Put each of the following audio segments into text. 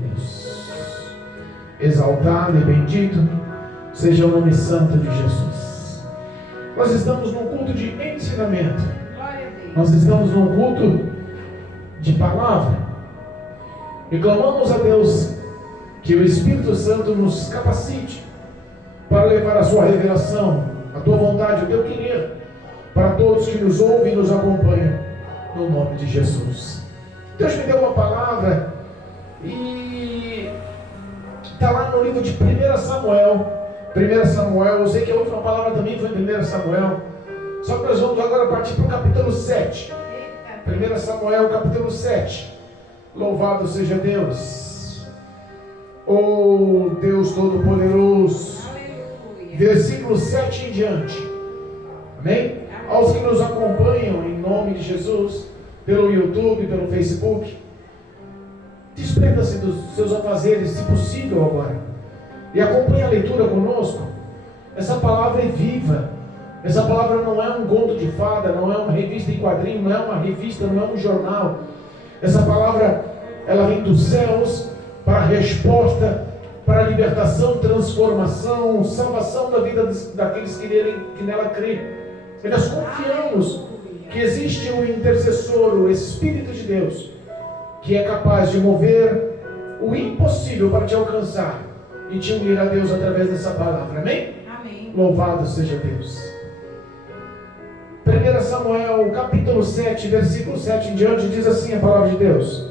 Deus. Exaltado e bendito seja o nome santo de Jesus. Nós estamos num culto de ensinamento. Nós estamos num culto de palavra. E clamamos a Deus que o Espírito Santo nos capacite para levar a sua revelação, a tua vontade, o teu querer, para todos que nos ouvem e nos acompanham, no nome de Jesus. Deus me deu uma palavra e está lá no livro de 1 Samuel. 1 Samuel, eu sei que a última palavra também foi em 1 Samuel, só que nós vamos agora partir para o capítulo 7. 1 Samuel, capítulo 7. Louvado seja Deus. Oh Deus Todo-Poderoso. Versículo 7 em diante. Amém? Aos que nos acompanham em nome de Jesus, pelo YouTube, pelo Facebook, desprenda-se dos seus afazeres, se possível agora, e acompanhe a leitura conosco. Essa palavra é viva. Essa palavra não é um conto de fada, não é uma revista em quadrinho, não é uma revista, não é um jornal. Essa palavra, ela vem dos céus para resposta, para libertação, transformação, salvação da vida daqueles que nela crêem. E nós confiamos que existe um intercessor, o Espírito de Deus, que é capaz de mover o impossível para te alcançar e te unir a Deus através dessa palavra. Amém? Amém. Louvado seja Deus. 1 Samuel, capítulo 7, versículo 7 em diante, diz assim a palavra de Deus: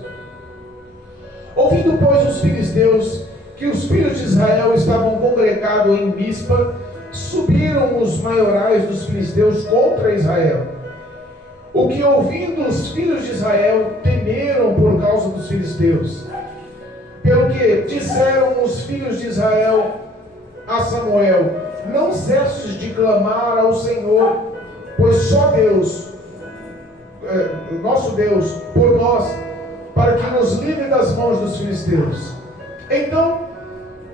Ouvindo, pois, os filisteus que os filhos de Israel estavam congregados em Mispa, subiram os maiorais dos filisteus contra Israel. O que, ouvindo os filhos de Israel, temeram por causa dos filisteus. Pelo que disseram os filhos de Israel a Samuel: Não cesses de clamar ao Senhor, pois só Deus, nosso Deus, por nós, para que nos livre das mãos dos filisteus. Então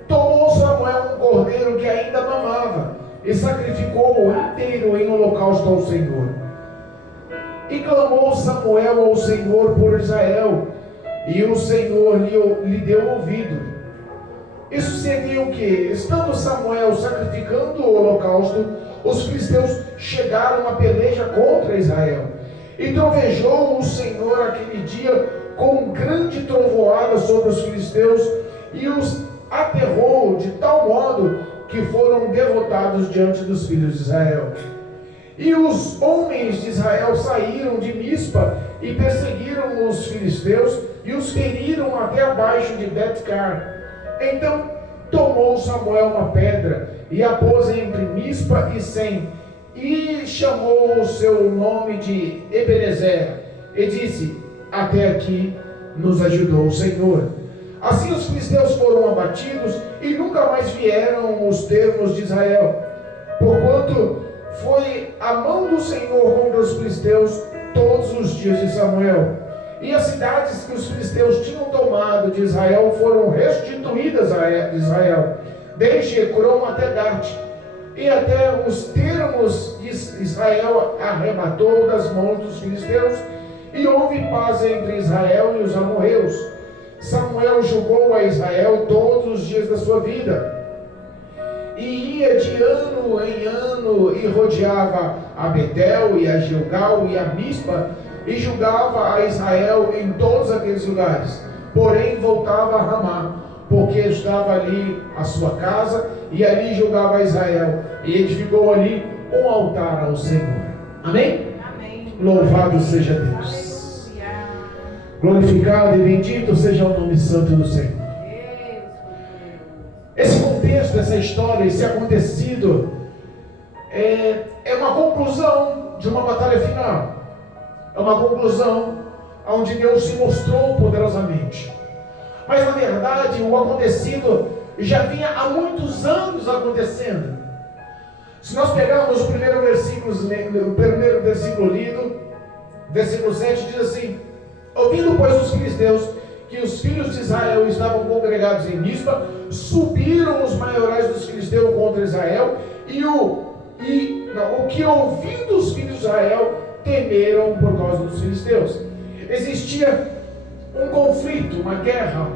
tomou Samuel um cordeiro que ainda mamava e sacrificou-o inteiro em holocausto ao Senhor. E clamou Samuel ao Senhor por Israel, e o Senhor lhe deu ouvido. E sucedeu que, estando Samuel sacrificando o holocausto, os filisteus chegaram a peleja contra Israel. E trovejou o Senhor aquele dia com grande trovoada sobre os filisteus, e os aterrou de tal modo que foram derrotados diante dos filhos de Israel. E os homens de Israel saíram de Mispa e perseguiram os filisteus e os feriram até abaixo de Bet-car. Então tomou Samuel uma pedra e a pôs entre Mispa e Sem, e chamou o seu nome de Ebenezer, e disse: Até aqui nos ajudou o Senhor. Assim os filisteus foram abatidos e nunca mais vieram os termos de Israel, porquanto foi a mão do Senhor contra os filisteus todos os dias de Samuel. E as cidades que os filisteus tinham tomado de Israel foram restituídas a Israel, desde Ecrom até Gate, e até os termos Israel arrebatou das mãos dos filisteus, e houve paz entre Israel e os amorreus. Samuel julgou a Israel todos os dias da sua vida, e ia de ano em ano e rodeava a Betel e a Gilgal e a Mispa, e julgava a Israel em todos aqueles lugares. Porém voltava a Ramá, porque estava ali a sua casa, e ali julgava a Israel, e edificou ali um altar ao Senhor. Amém? Amém. Louvado seja Deus. Glorificado e bendito seja o nome santo do Senhor. Esse contexto, essa história, esse acontecido é uma conclusão de uma batalha final. É uma conclusão onde Deus se mostrou poderosamente. Mas na verdade o acontecido já vinha há muitos anos acontecendo. Se nós pegarmos o primeiro versículo lido, versículo 7 diz assim: Ouvindo, pois, os filisteus que os filhos de Israel estavam congregados em Mispa, subiram os maiorais dos filisteus contra Israel, o que, ouvindo os filhos de Israel, temeram por causa dos filisteus. Existia um conflito, uma guerra,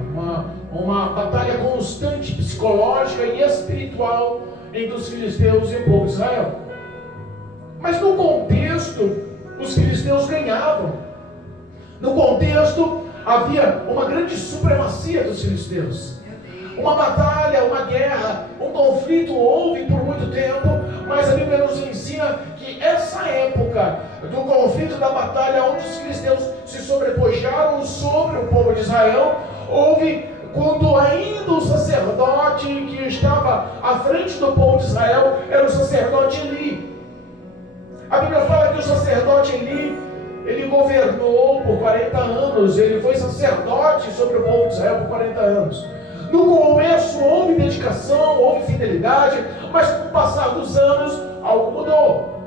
uma batalha constante, psicológica e espiritual entre os filisteus e o povo de Israel. Mas no contexto, os filisteus ganhavam. No contexto, havia uma grande supremacia dos filisteus. Uma batalha, uma guerra, um conflito houve por muito tempo, mas a Bíblia nos ensina que essa época do conflito, da batalha, onde os filisteus se sobrepujaram sobre o povo de Israel, houve quando ainda o sacerdote que estava à frente do povo de Israel era o sacerdote Eli. A Bíblia fala que o sacerdote Eli, ele governou por 40 anos, ele foi sacerdote sobre o povo de Israel por 40 anos. No começo houve dedicação, houve fidelidade, mas com o passar dos anos, algo mudou.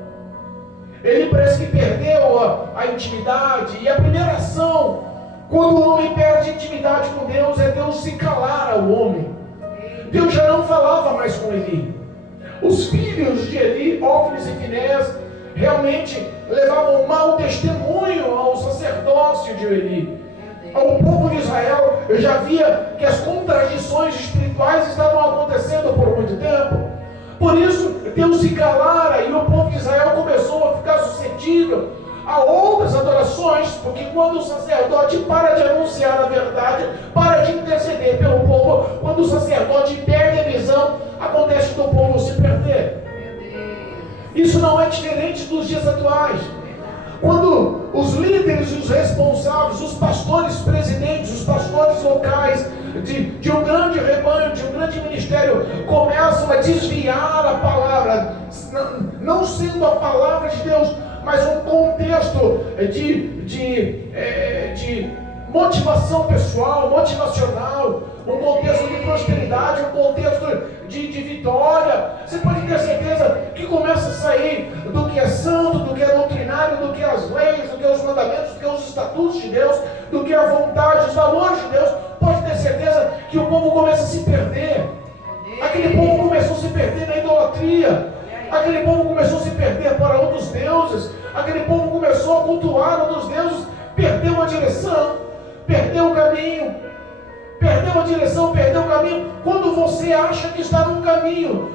Ele parece que perdeu a intimidade, e a primeira ação, quando o homem perde intimidade com Deus, é Deus se calar ao homem. Deus já não falava mais com Eli. Os filhos de Eli, Ófnis e Finés, realmente levavam mau testemunho ao sacerdócio de Eli. Ao povo de Israel, eu já via que as contradições espirituais estavam acontecendo por muito tempo. Por isso, Deus se calara e o povo de Israel começou a ficar suscetível a outras adorações, porque quando o sacerdote para de anunciar a verdade, para de interceder pelo povo, quando o sacerdote perde a visão, acontece do povo se perder. Isso não é diferente dos dias atuais. Quando os líderes, os responsáveis, os pastores presidentes, os pastores locais de um grande rebanho, de um grande ministério, começam a desviar a palavra, não sendo a palavra de Deus, mas um contexto de motivação pessoal, motivacional, um contexto de prosperidade, um contexto de vitória, você pode ter certeza que começa a sair do que é santo, do que é doutrinário, do que é as leis, do que é os mandamentos, do que é os estatutos de Deus, do que é a vontade, os valores de Deus. Pode ter certeza que o povo começa a se perder. Aquele povo começou a se perder na idolatria. Aquele povo começou a se perder para outros deuses. Aquele povo começou a cultuar outros deuses. Perdeu a direção, perdeu o caminho. Perdeu a direção, perdeu o caminho. Quando você acha que está num caminho,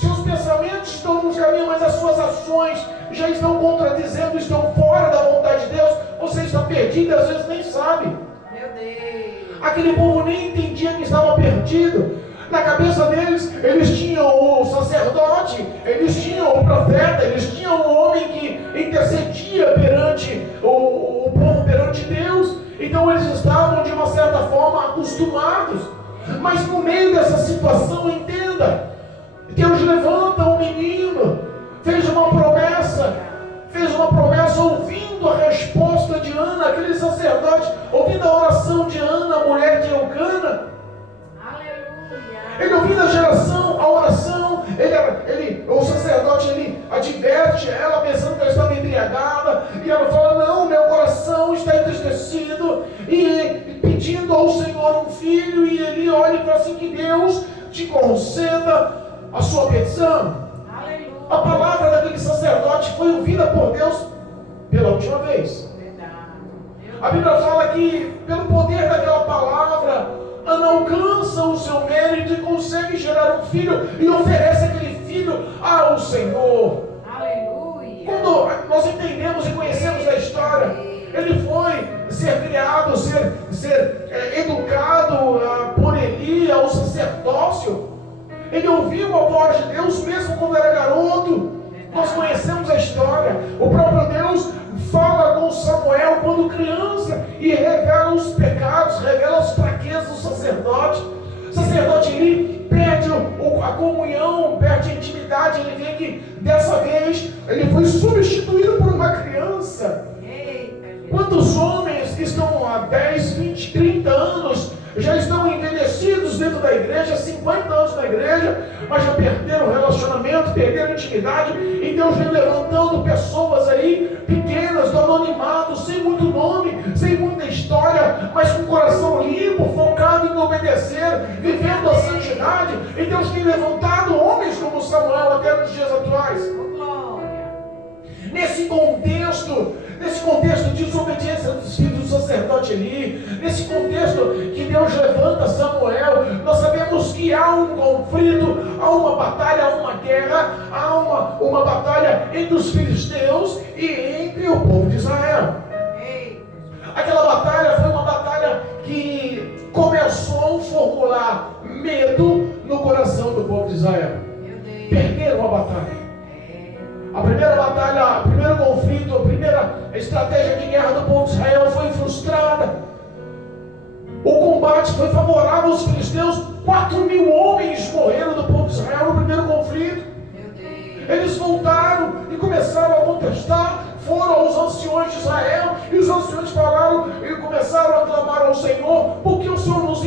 seus pensamentos estão num caminho, mas as suas ações já estão contradizendo, estão fora da vontade de Deus, você está perdido e às vezes nem sabe. Meu Deus. Aquele povo nem entendia que estava perdido. Na cabeça deles, eles tinham o sacerdote, eles tinham o profeta, eles tinham o homem que intercedia perante o povo, perante Deus. Então eles estavam de uma certa forma acostumados. Mas no meio dessa situação, entenda, Deus levanta um menino, fez uma promessa ouvindo a resposta de Ana, aquele sacerdote, ouvindo a oração de Ana, a mulher de Eucana. Ele ouvindo a oração, o sacerdote ele adverte ela, pensando que ela estava embriagada, e ela fala: não, meu coração está entristecido, e pedindo ao Senhor um filho, e ele olha e fala assim: que Deus te conceda a sua petição. Aleluia. A palavra daquele sacerdote foi ouvida por Deus pela última vez. A Bíblia fala que pelo poder daquela palavra, Ana alcança o seu mérito e consegue gerar um filho e oferece aquele filho ao Senhor. Aleluia. Quando nós entendemos e conhecemos a história, ele foi ser criado, ser educado por Eli ao sacerdócio. Ele ouviu a voz de Deus mesmo quando era garoto. Nós conhecemos a história. O próprio Deus fala com Samuel quando criança e revela os pecados, revela as fraquezas do sacerdote. O sacerdote Eli perde a comunhão, perde a intimidade. Ele vê que dessa vez ele foi substituído por uma criança. Quantos homens que estão há 10, 20, 30 anos já estão envelhecidos dentro da igreja, 50 anos na igreja, mas já perderam o relacionamento, perderam a intimidade, e Deus vem levantando pessoas aí, pequenas, do anonimato, sem muito nome, sem muita história, mas com o coração limpo, focado em obedecer, vivendo a santidade, e Deus tem levantado homens como Samuel até nos dias atuais. Nesse contexto nesse contexto de desobediência dos filhos do sacerdote Eli, nesse contexto que Deus levanta Samuel, nós sabemos que há um conflito, há uma batalha, há uma guerra, há uma batalha entre os filisteus e entre o povo de Israel. Aquela batalha foi uma batalha que começou a formular medo no coração do povo de Israel. Perderam a batalha. A primeira batalha, o primeiro conflito, a primeira estratégia de guerra do povo de Israel foi frustrada. O combate foi favorável aos filisteus. 4.000 homens morreram do povo de Israel no primeiro conflito. Eles voltaram e começaram a contestar. Foram aos anciões de Israel e os anciões falaram e começaram a clamar ao Senhor, porque o Senhor nos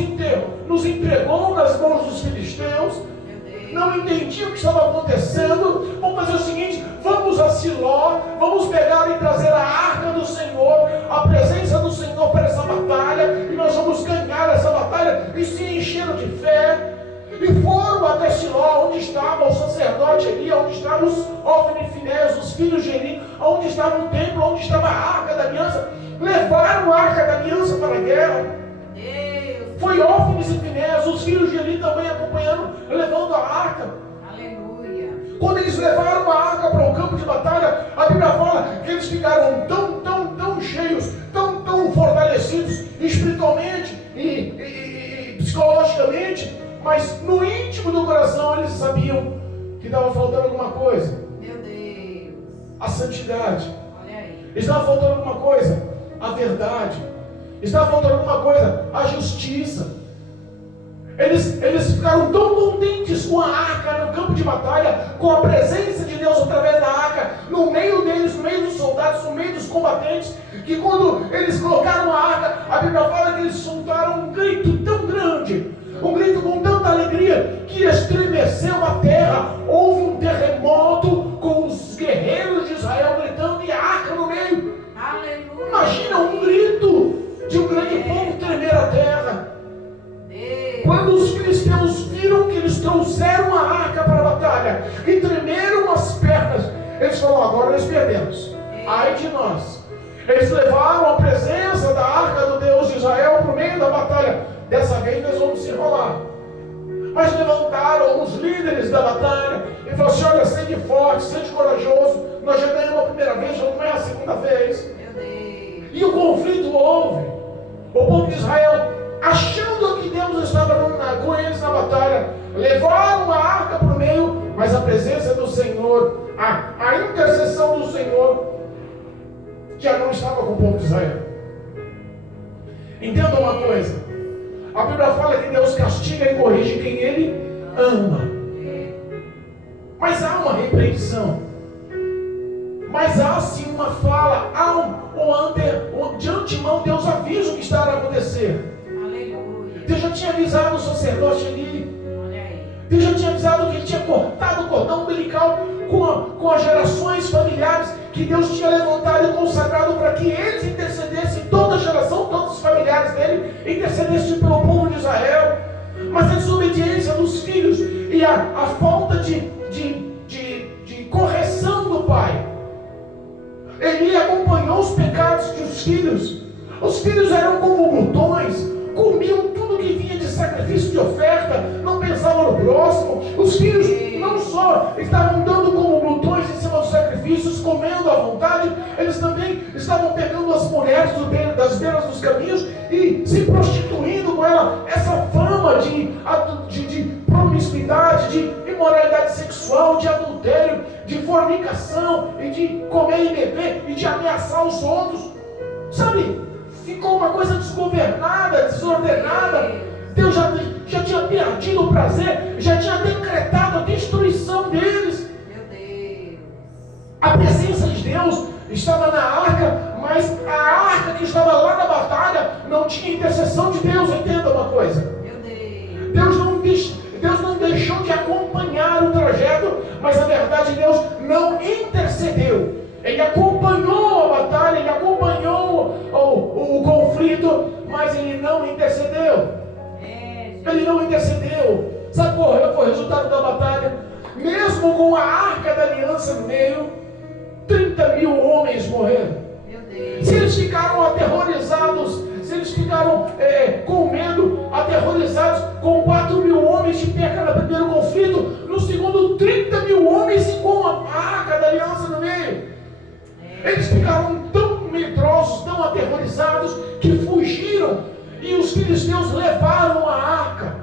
entregou nas mãos dos filisteus. Não entendiam o que estava acontecendo. Vamos fazer o seguinte: vamos a Siló, vamos pegar e trazer a arca do Senhor, a presença do Senhor para essa batalha, e nós vamos ganhar essa batalha. E se encheram de fé e foram até Siló, onde estava o sacerdote Eli, onde estavam os Ofni e Finés, os filhos de Eli, onde estava o templo, onde estava a arca da aliança. Levaram a arca da aliança para a guerra. Foi Ofni e Finés, os filhos de Eli também acompanhando, levando a arca. Aleluia. Quando eles levaram a arca para o campo de batalha, a Bíblia fala que eles ficaram tão cheios, tão fortalecidos espiritualmente e psicologicamente, mas no íntimo do coração eles sabiam que estava faltando alguma coisa. Meu Deus. A santidade. Olha aí. Estava faltando alguma coisa. A verdade. Estava faltando alguma coisa. A justiça. Eles ficaram tão contentes com a arca no campo de batalha, com a presença de Deus através da arca, no meio deles, no meio dos soldados, no meio dos combatentes, que quando eles colocaram a arca, a Bíblia fala que eles soltaram um grito tão grande, um grito com tanta alegria, que estremeceu a terra. Houve um terremoto com os guerreiros de Israel gritando e a arca no meio. Aleluia. Imagina um grito de um grande povo tremer a terra. Quando os filisteus viram que eles trouxeram a arca para a batalha e tremeram as pernas, eles falaram: agora nós perdemos, ai de nós. Eles levaram a presença da arca do Deus de Israel para o meio da batalha. Dessa vez nós vamos se enrolar. Mas levantaram os líderes da batalha e falaram assim: olha, sede forte, sede corajoso, nós já ganhamos a primeira vez, já não é a segunda vez. E o conflito houve. O povo de Israel, achando que Deus estava com eles na batalha, levaram a arca para o meio, mas a presença do Senhor, a intercessão do Senhor, já não estava com o povo de Israel. Entenda uma coisa: a Bíblia fala que Deus castiga e corrige quem Ele ama. Mas há uma repreensão. Mas há sim uma fala. De antemão Deus avisa o que está a acontecer. Aleluia. Deus já tinha avisado o sacerdote ali. Deus já tinha avisado que Ele tinha cortado o cordão umbilical com as gerações familiares que Deus tinha levantado e consagrado para que eles intercedessem, toda a geração, todos os familiares dele, intercedessem pelo povo de Israel. Mas a desobediência dos filhos e a falta de correção do pai, ele acompanhou os pecados dos filhos. Os filhos eram como glutões, comiam tudo que vinha de sacrifício, de oferta, não pensavam no próximo. Os filhos não só estavam dando como glutões em cima dos sacrifícios, comendo à vontade, eles também estavam pegando as mulheres das beiras dos caminhos e se prostituindo com ela. Essa fama de promiscuidade, de imoralidade sexual, de adultério, de fornicação e de comer e beber e de ameaçar os outros, sabe? Ficou uma coisa desgovernada, desordenada. Deus já tinha perdido o prazer, já tinha decretado a destruição deles. Meu Deus. A presença de Deus estava na arca, mas a arca que estava lá na batalha não tinha intercessão de Deus. Entenda uma coisa: Meu Deus. Deus não deixou de acompanhar o trajeto, mas na verdade Deus não intercedeu. Ele acompanhou a batalha, ele acompanhou o conflito, mas ele não intercedeu. Ele não intercedeu. Sabe qual foi o resultado da batalha? Mesmo com a arca da aliança no meio, 30.000 homens morreram. Meu eles ficaram aterrorizados, se eles ficaram com medo, aterrorizados com 4.000 homens de pé no primeiro conflito, no segundo 30.000 homens e com a arca da aliança no meio. Eles ficaram tão medrosos, tão aterrorizados, que fugiram e os filisteus levaram a arca.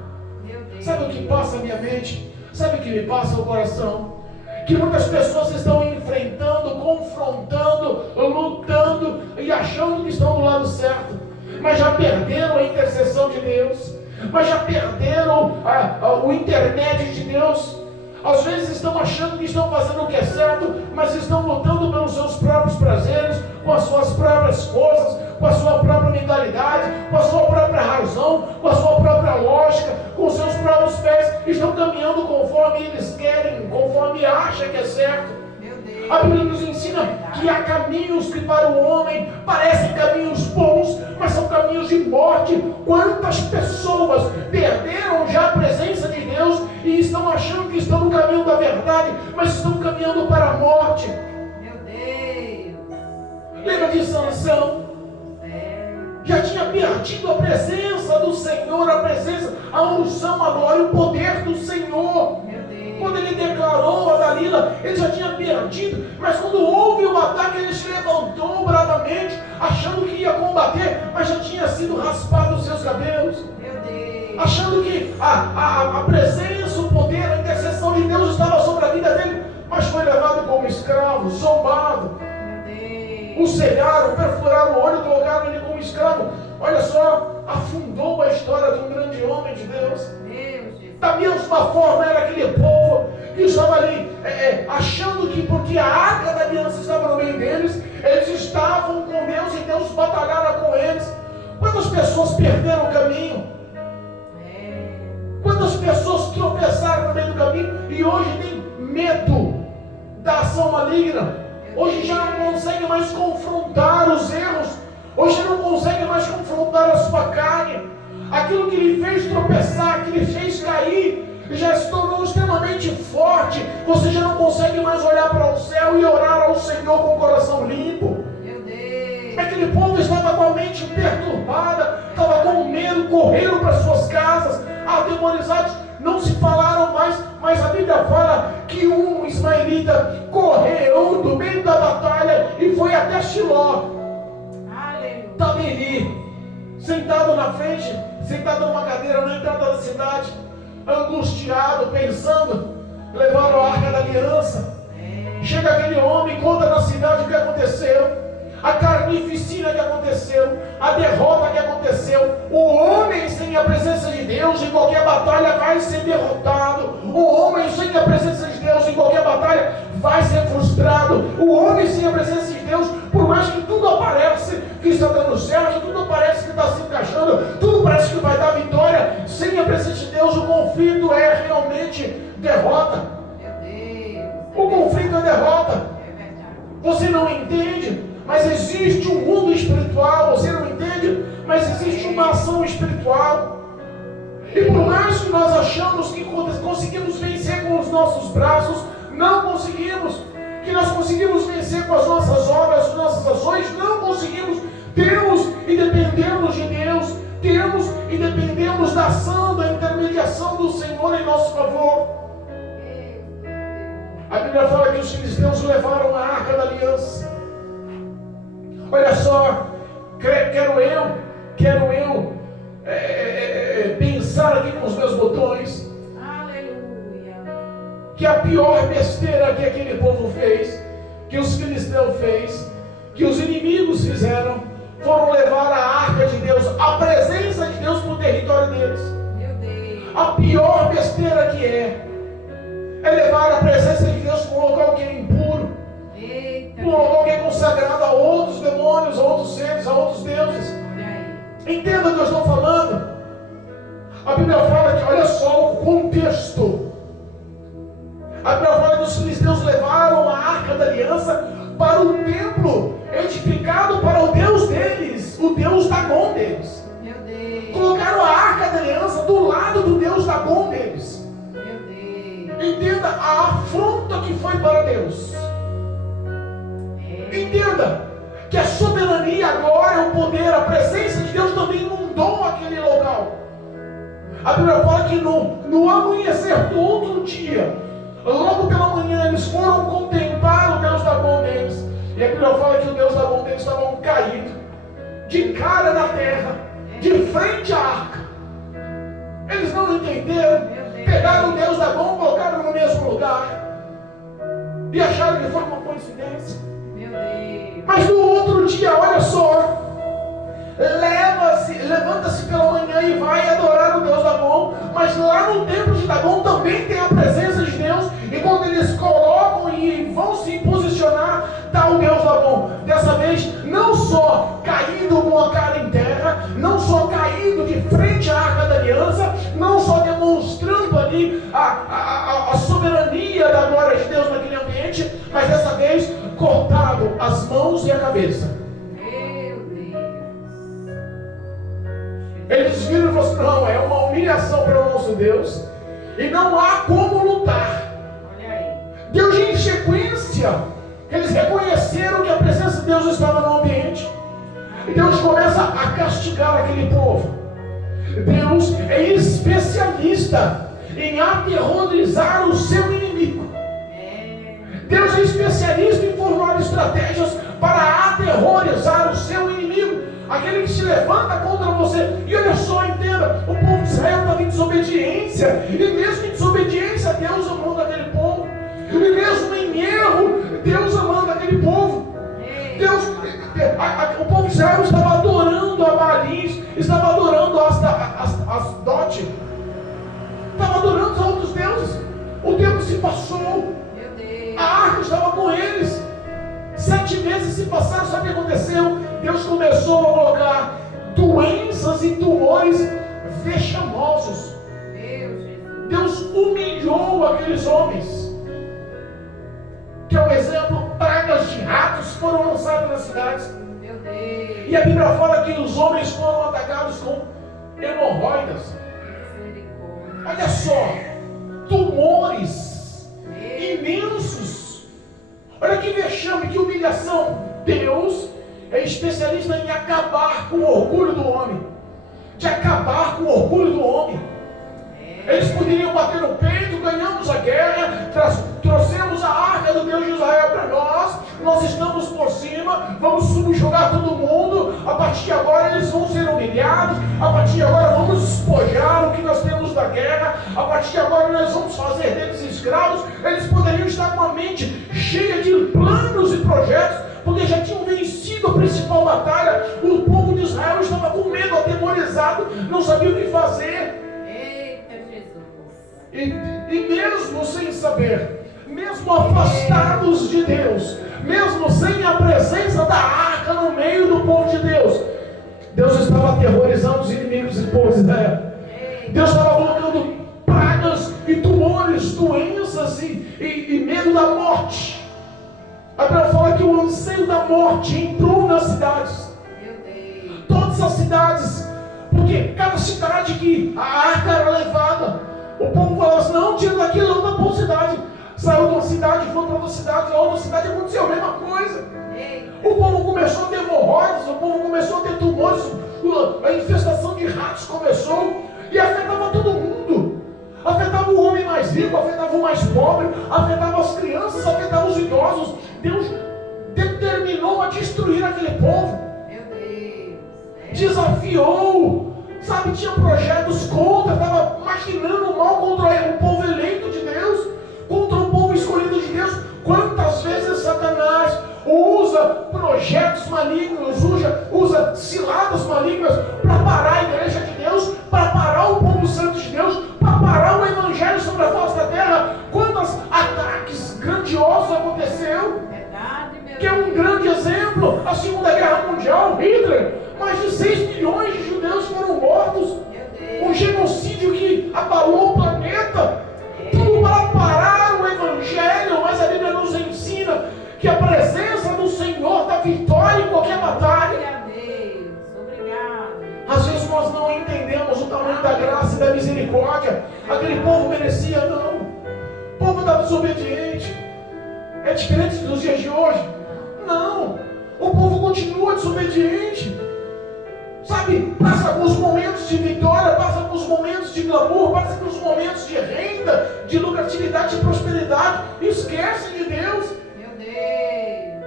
Sabe o que passa a minha mente? Sabe o que me passa o coração? Que muitas pessoas estão enfrentando, confrontando, lutando e achando que estão do lado certo, mas já perderam a intercessão de Deus, mas já perderam o intermédio de Deus. Às vezes estão achando que estão fazendo o que é certo, mas estão lutando pelos seus próprios prazeres, com as suas próprias forças, com a sua própria mentalidade, com a sua própria razão, com a sua própria lógica, com os seus próprios pés. Estão caminhando conforme eles querem, conforme acham que é certo. A Bíblia nos ensina que há caminhos que para o homem parecem caminhos bons, mas são caminhos de morte. Quantas pessoas perderam já a presença de Deus e estão achando que estão no caminho da verdade, mas estão caminhando para a morte? Meu Deus! Lembra de Sansão? Já tinha perdido a presença do Senhor, a unção, a glória, o poder do Senhor. Quando ele declarou a Dalila, ele já tinha perdido, mas quando houve o ataque, ele se levantou bravamente, achando que ia combater, mas já tinha sido raspado os seus cabelos, achando que a presença, o poder, a intercessão de Deus estava sobre a vida dele, mas foi levado como escravo, zombado. O cegaram, perfuraram o olho, colocaram ele como escravo. Olha só, afundou a história de um grande homem de Deus. Da mesma forma era aquele povo que estava ali achando que porque a arca da aliança estava no meio deles, eles estavam com Deus e Deus batalhara com eles. Quantas pessoas perderam o caminho? Quantas pessoas tropeçaram no meio do caminho e hoje tem medo da ação maligna? Hoje já não consegue mais confrontar os erros, hoje não consegue mais confrontar a sua carne. Aquilo que lhe fez tropeçar, que lhe fez cair, já se tornou extremamente forte. Você já não consegue mais olhar para o céu e orar ao Senhor com o coração limpo. Meu Deus! Aquele povo estava com a mente perturbada, estava com medo, correram para suas casas, atemorizados, não se falaram mais. Mas a Bíblia fala que um ismaelita correu do meio da batalha e foi até Shiló. Estava ali, sentado na frente, sentado numa cadeira na entrada da cidade, angustiado, pensando, levaram a arca da aliança. Chega aquele homem, conta na cidade o que aconteceu, a carnificina que aconteceu, a derrota que aconteceu. O homem sem a presença de Deus em qualquer batalha vai ser derrotado. O homem sem a presença de Deus em qualquer batalha vai ser frustrado. O homem sem a presença de Deus, por mais que tudo aparece que está dando certo, tudo parece que está se encaixando, tudo parece que vai dar vitória, sem a presença de Deus o conflito é realmente derrota. O conflito é derrota. Você não entende, mas existe um mundo espiritual. Você não entende, mas existe uma ação espiritual. E por mais que nós achamos que conseguimos vencer com os nossos braços, não conseguimos. Que nós conseguimos vencer com as nossas obras, as nossas ações, não conseguimos. Temos e dependemos de Deus. Temos e dependemos da ação, da intermediação do Senhor em nosso favor. A Bíblia fala que os filisteus levaram a arca da aliança. Olha só, quero eu pensar aqui com os meus botões. Aleluia. Que a pior besteira que aquele povo fez, que os filisteus fez, que os inimigos fizeram, foram levar a arca de Deus, a presença de Deus para o território deles. Meu Deus. A pior besteira que é levar a presença de Deus para um local que é impuro, Eita. para um local que é consagrado a outros demônios, a outros seres, a outros deuses. Entenda o que eu estou falando. A Bíblia fala que, olha só o contexto. A Bíblia fala que os filisteus levaram a arca da aliança para o templo edificado para o Deus deles, o Deus Dagom deles. Meu Deus. Colocaram a arca da aliança do lado do Deus Dagom deles. Meu Deus. Entenda a afronta que foi para Deus. Entenda que a soberania ali a glória, o poder, a presença de Deus também inundou aquele local. A Bíblia fala que no amanhecer do outro dia, logo pela manhã, eles foram contemplar o Deus Dagon deles. E a Bíblia fala que o Deus Dagon deles estava caído, de cara na terra, de frente à arca. Eles não entenderam, pegaram o Deus Dagon, colocaram no mesmo lugar e acharam que foi uma coincidência. Meu Deus. Mas no outro dia, olha só, levanta-se pela manhã e vai adorar o Deus Dagon. Mas lá no templo de Dagon também tem a presença de Deus. E quando eles colocam e vão se posicionar, está o Deus Dagon. Dessa vez, não só caído com a cara em terra, não só caído de frente à Arca da Aliança, não só demonstrando ali a soberania da glória de Deus naquele ambiente, mas dessa vez cortado as mãos e a cabeça. Eles viram e falaram assim: não, é uma humilhação para o nosso Deus e não há como lutar. Olha aí. Deus, em sequência, eles reconheceram que a presença de Deus estava no ambiente. E Deus começa a castigar aquele povo. Deus é especialista em aterrorizar o seu inimigo. Deus é especialista em formar estratégias para aterrorizar o seu inimigo, aquele que se levanta contra você. E olha só, entenda, o povo de Israel estava em desobediência, e mesmo em desobediência, Deus amando aquele povo, e mesmo em erro, Deus amando aquele povo. O povo de Israel estava adorando a Baalins, estava adorando Asdote, estava adorando os outros deuses. O tempo se passou, a arca estava com eles. 7 meses se passaram, sabe o que aconteceu? Deus começou a colocar doenças e tumores vexamosos. Deus humilhou aqueles homens. Que é um exemplo: pragas de ratos foram lançadas nas cidades. E a Bíblia fala que os homens foram atacados com hemorroidas. Olha só, tumores imensos. Olha que vexame, que humilhação. Deus é especialista em acabar com o orgulho do homem, de acabar com o orgulho do homem. Eles poderiam bater no peito: ganhamos a guerra, trouxemos a arca do Deus de Israel para nós estamos por cima, vamos subjugar todo mundo. A partir de agora eles vão ser humilhados, a partir de agora vamos despojar o que nós temos da guerra, a partir de agora nós vamos fazer deles escravos. Eles poderiam estar com a mente cheia de planos e projetos, porque já tinham vencido a principal batalha. O povo de Israel estava com medo, atemorizado, não sabia o que fazer. E mesmo sem saber, mesmo afastados de Deus, mesmo sem a presença da arca no meio do povo de Deus, Deus estava aterrorizando os inimigos do povo de Israel. Deus estava colocando pragas e tumores, doenças e medo da morte. A Bíblia fala que o anseio da morte entrou nas cidades. Todas as cidades, porque cada cidade que a arca era levada, o povo falava assim: não, tira daqui, leva para outra cidade. Saiu de uma cidade, foi para outra cidade, a outra cidade aconteceu a mesma coisa. O povo começou a ter hemorroidas, o povo começou a ter tumores, a infestação de ratos começou, e afetava todo mundo. Afetava o homem mais rico, afetava o mais pobre, afetava as crianças, afetava os idosos. Deus determinou a destruir aquele povo. Desafiou. Sabe, tinha projetos contra, estava maquinando o mal contra o povo eleito de Deus, contra o povo escolhido de Deus. Quantas vezes Satanás usa projetos malignos, usa ciladas malignas para parar a igreja de Deus, para parar o povo santo de Deus, para parar o evangelho sobre a face da terra. Quantos ataques grandiosos aconteceu? Que é um grande exemplo: a Segunda Guerra Mundial, Hitler, mais de 6 milhões de judeus foram mortos, um genocídio que abalou o planeta, tudo para parar o evangelho. Mas a Bíblia nos ensina que a presença do Senhor dá vitória em qualquer batalha. Às vezes nós não entendemos o tamanho da graça e da misericórdia. Aquele povo merecia, não. O povo estava desobediente. É diferente dos dias de hoje? Não. O povo continua desobediente. Sabe, passa alguns momentos de vitória, passa alguns momentos de glamour, passa alguns momentos de renda, de lucratividade, de prosperidade, e esquecem de Deus. Meu Deus.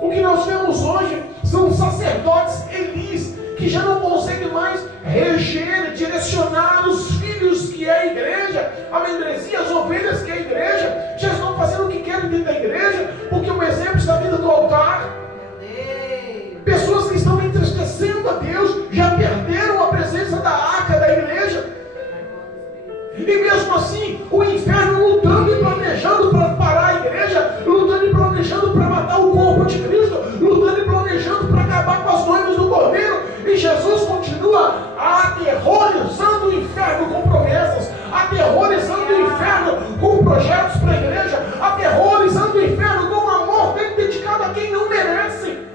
O que nós vemos hoje são sacerdotes Elis, que já não conseguem mais reger, direcionar os filhos que é a igreja, a membresia, as ovelhas que é a igreja, já estão fazendo o que querem dentro da igreja, porque o exemplo está vindo do altar. Pessoas que estão entristecendo a Deus, já perderam a presença da arca da igreja. E mesmo assim, o inferno lutando e planejando para parar a igreja, lutando e planejando para matar o corpo de Cristo, lutando e planejando para acabar com as noivas do Cordeiro. E Jesus continua aterrorizando o inferno com promessas, aterrorizando o inferno com projetos para a igreja, aterrorizando o inferno com amor dedicado a quem não merece.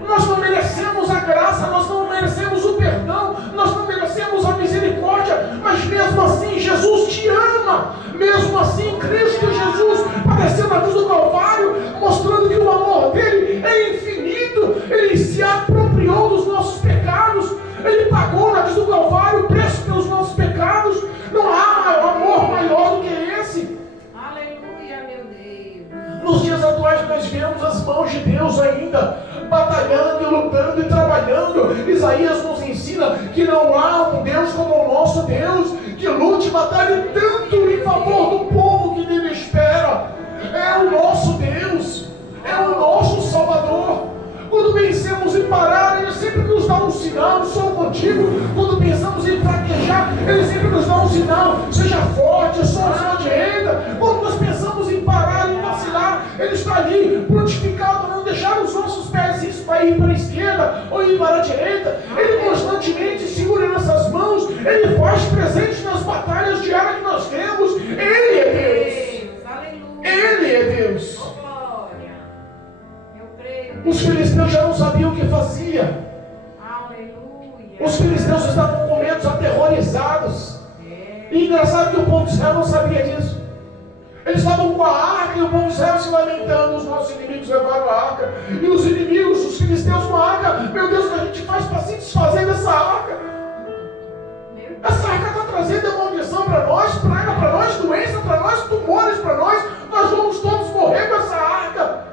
Nós não merecemos a graça, nós não merecemos o perdão, nós não merecemos a misericórdia, mas mesmo assim Jesus te ama. Mesmo assim Cristo Jesus padeceu na cruz do Calvário, mostrando que o amor dele é infinito. Ele se apropriou dos nossos pecados, ele pagou na cruz do Calvário o preço pelos nossos pecados. Não há amor maior do que esse. Aleluia, meu Deus. Nos dias atuais nós vemos as mãos de Deus ainda batalhando e lutando e trabalhando. Isaías nos ensina que não há um Deus como o nosso Deus, que lute e batalhe tanto em favor do povo que nele espera. É o nosso Deus, é o nosso Salvador. Quando pensamos em parar, Ele sempre nos dá um sinal: sou contigo. Quando pensamos em fraquejar, Ele sempre nos dá um sinal: seja forte, sou a sua direita. Quando nós pensamos em parar, em vacilar, Ele está ali, prontificado para não deixar os nossos pés ir para a esquerda ou ir para a direita. Ele constantemente segura nossas mãos, Ele faz presente nas batalhas diárias que nós temos. Ele é Deus. Ele é Deus. Os filisteus já não sabiam o que fazia. Os filisteus estavam com medo, aterrorizados. E engraçado que o povo de Israel não sabia disso. Eles estavam com a arca e o povo de Israel se lamentando: os nossos inimigos levaram a arca. E os inimigos, os filisteus com a arca: meu Deus, o que a gente faz para se desfazer dessa arca? Essa arca está trazendo maldição para nós, praga para nós, doença para nós, tumores para nós. Nós vamos todos morrer com essa arca.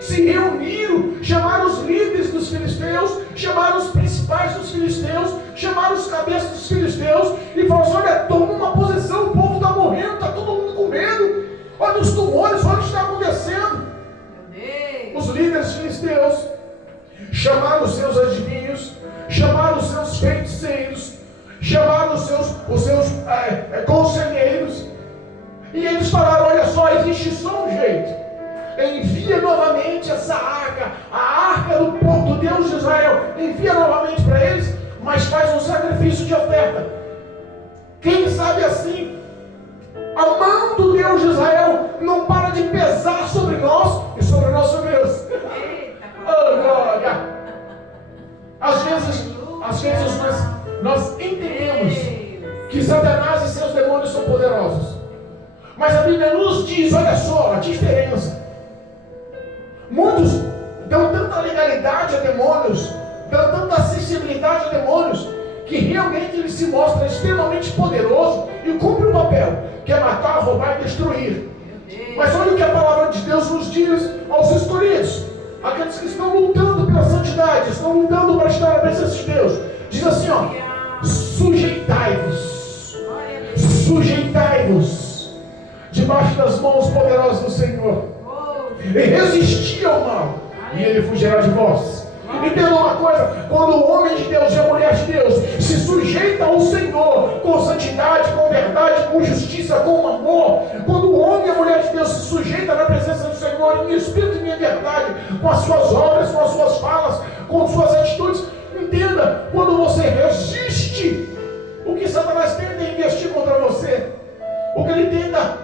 Se reuniram, chamaram os líderes dos filisteus, chamaram os principais dos filisteus, chamaram os cabeças dos filisteus e falaram assim: olha, toma uma posição, o povo está morrendo, está todo mundo com medo, olha os tumores, olha o que está acontecendo. Os líderes filisteus chamaram os seus adivinhos, chamaram os seus feiticeiros, chamaram os seus conselheiros, e eles falaram: olha só, existe só um jeito. Envia novamente essa arca, a arca do povo, do Deus de Israel. Envia novamente para eles, mas faz um sacrifício de oferta. Quem sabe assim, a mão do Deus de Israel não para de pesar sobre nós e sobre o nosso Deus. Oh, glória! Às vezes nós entendemos que Satanás e seus demônios são poderosos, mas a Bíblia nos diz: olha só a diferença. Muitos dão tanta legalidade a demônios, dão tanta acessibilidade a demônios, que realmente ele se mostra extremamente poderoso e cumpre o papel, que é matar, roubar e destruir. Mas olha o que a palavra de Deus nos diz aos escolhidos, aqueles que estão lutando pela santidade, estão lutando para estar na presença de Deus. Diz assim, ó: sujeitai-vos debaixo das mãos poderosas do Senhor, e resisti ao mal, e ele fugirá de vós. Entenda uma coisa: quando o homem de Deus e a mulher de Deus se sujeita ao Senhor com santidade, com verdade, com justiça, com amor, quando o homem e a mulher de Deus se sujeita na presença do Senhor em espírito e em verdade, com as suas obras, com as suas falas, com as suas atitudes, entenda, quando você resiste, o que Satanás tenta investir contra você, o que ele tenta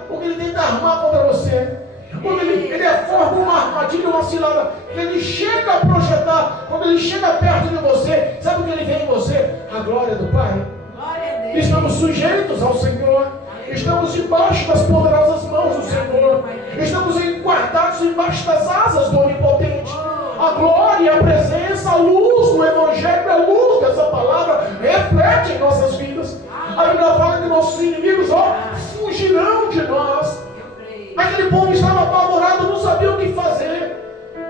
armar contra você, quando ele forma uma armadilha, uma cilada, que ele chega a projetar, quando ele chega perto de você, sabe o que ele vê em você? A glória do Pai. Estamos sujeitos ao Senhor, estamos debaixo das poderosas mãos do Senhor, estamos guardados embaixo das asas do Onipotente. A glória, a presença, a luz do Evangelho, a luz dessa palavra reflete em nossas vidas. A Bíblia fala que nossos inimigos, fugirão de nós. Aquele povo estava apavorado, não sabia o que fazer.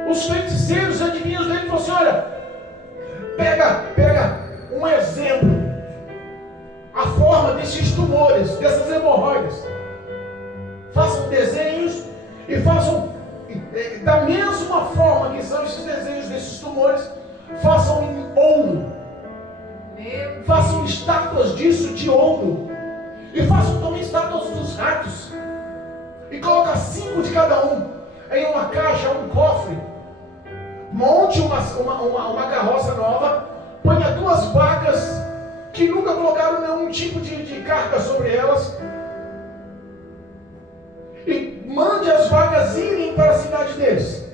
Os feiticeiros, os adivinhos dele falaram assim: olha, pega um exemplo, a forma desses tumores, dessas hemorroidas. Façam desenhos e façam da mesma forma que são esses desenhos desses tumores, façam em ouro. Façam estátuas disso de ouro. E façam também estátuas dos ratos. E coloca 5 de cada um em uma caixa, um cofre. Monte uma carroça nova. Ponha 2 vacas que nunca colocaram nenhum tipo de carga sobre elas. E mande as vacas irem para a cidade deles.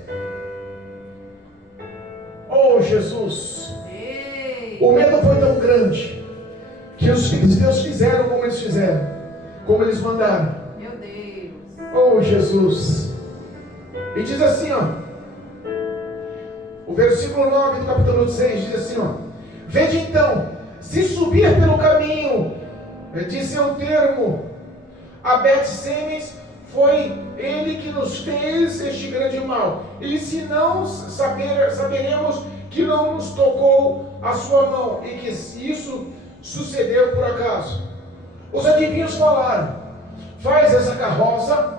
Oh, Jesus! O medo foi tão grande que os filisteus fizeram como eles fizeram, como eles mandaram. Meu Deus! Oh, Jesus! E diz assim, o versículo 9 do capítulo 6 diz assim, vede então, se subir pelo caminho de seu termo a Bet-Semes, foi ele que nos fez este grande mal. E se não saberemos que não nos tocou a sua mão, e que isso sucedeu por acaso. Os adivinhos falaram: faz essa carroça,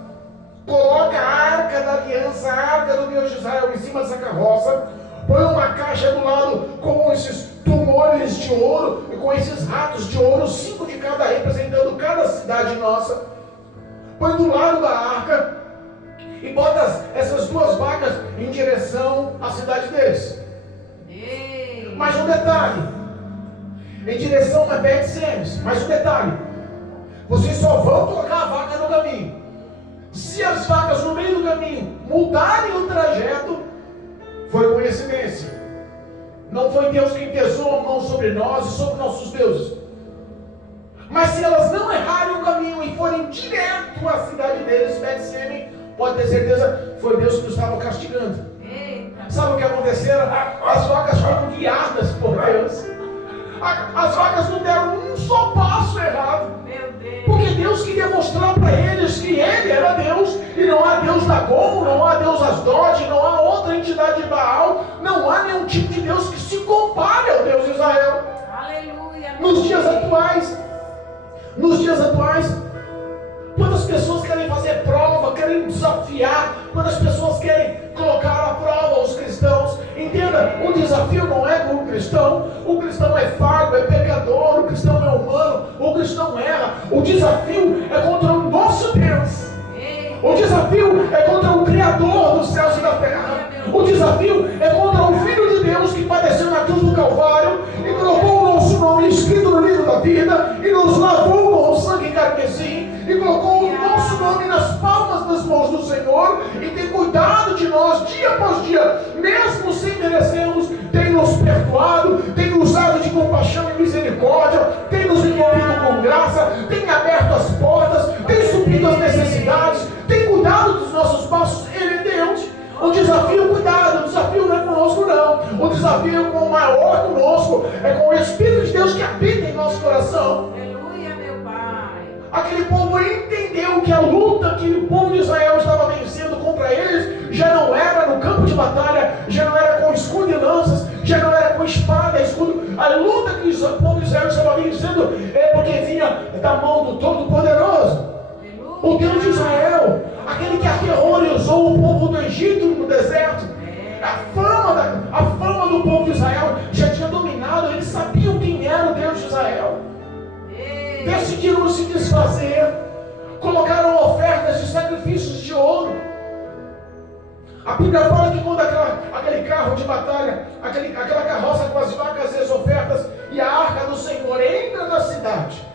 coloca a arca da aliança, a arca do Deus de Israel em cima dessa carroça, põe uma caixa do lado com esses tumores de ouro e com esses ratos de ouro, 5 de cada, representando cada cidade nossa. Põe do lado da arca e bota essas 2 vacas em direção à cidade deles. Mais um detalhe: em direção a Bet-Semes. Mais um detalhe: vocês só vão colocar a vaca no caminho. Se as vacas no meio do caminho mudarem o trajeto, foi coincidência. Não foi Deus quem pesou a mão sobre nós e sobre nossos deuses. Mas se elas não errarem o caminho e forem direto à cidade deles, Bet-Semes, pode ter certeza, foi Deus que nos estava castigando. Sabe o que aconteceu? As vacas foram guiadas por Deus. As vacas não deram um só passo errado. Porque Deus queria mostrar para eles que Ele era Deus. E não há Deus Dagon, não há Deus Asdod, não há outra entidade de Baal. Não há nenhum tipo de Deus que se compare ao Deus de Israel. Aleluia. Nos dias atuais, quando as pessoas querem fazer prova, querem desafiar, quando as pessoas querem colocar à prova os cristãos, entenda, o desafio não é com o cristão é falho, é pecador, o cristão é humano, o cristão erra. O desafio é contra o nosso Deus. O desafio é contra o Criador dos céus e da terra. O desafio é contra o Filho de Deus que padeceu na cruz do Calvário e colocou o nosso nome escrito no livro da vida e nos lavou com o sangue carmesim e colocou o nosso nome nas palmas das mãos do Senhor e tem cuidado de nós dia após dia, mesmo sem merecermos, tem nos perdoado, tem nos dado de compaixão e misericórdia, tem nos envolvido com graça, tem aberto as portas, tem suprido as necessidades, tem cuidado dos nossos passos. Ele é Deus. O desafio, cuidado, o desafio não é conosco não, o desafio com o maior conosco, é com o Espírito de Deus que habita em nosso coração. Aleluia, meu Pai. Aquele povo entendeu que a luta que o povo de Israel estava vencendo contra eles, já não era no campo de batalha, já não era com escudo e lanças, já não era com espada e escudo. A luta que o povo de Israel estava vencendo é porque vinha da mão do Todo-Poderoso, o Deus de Israel, aquele que aterrorizou o povo do Egito no deserto. A fama do povo de Israel já tinha dominado, eles sabiam quem era o Deus de Israel. Decidiram se desfazer, colocaram ofertas de sacrifícios de ouro. A Bíblia fala que quando aquele carro de batalha, aquela carroça com as vacas e as ofertas e a arca do Senhor entra na cidade,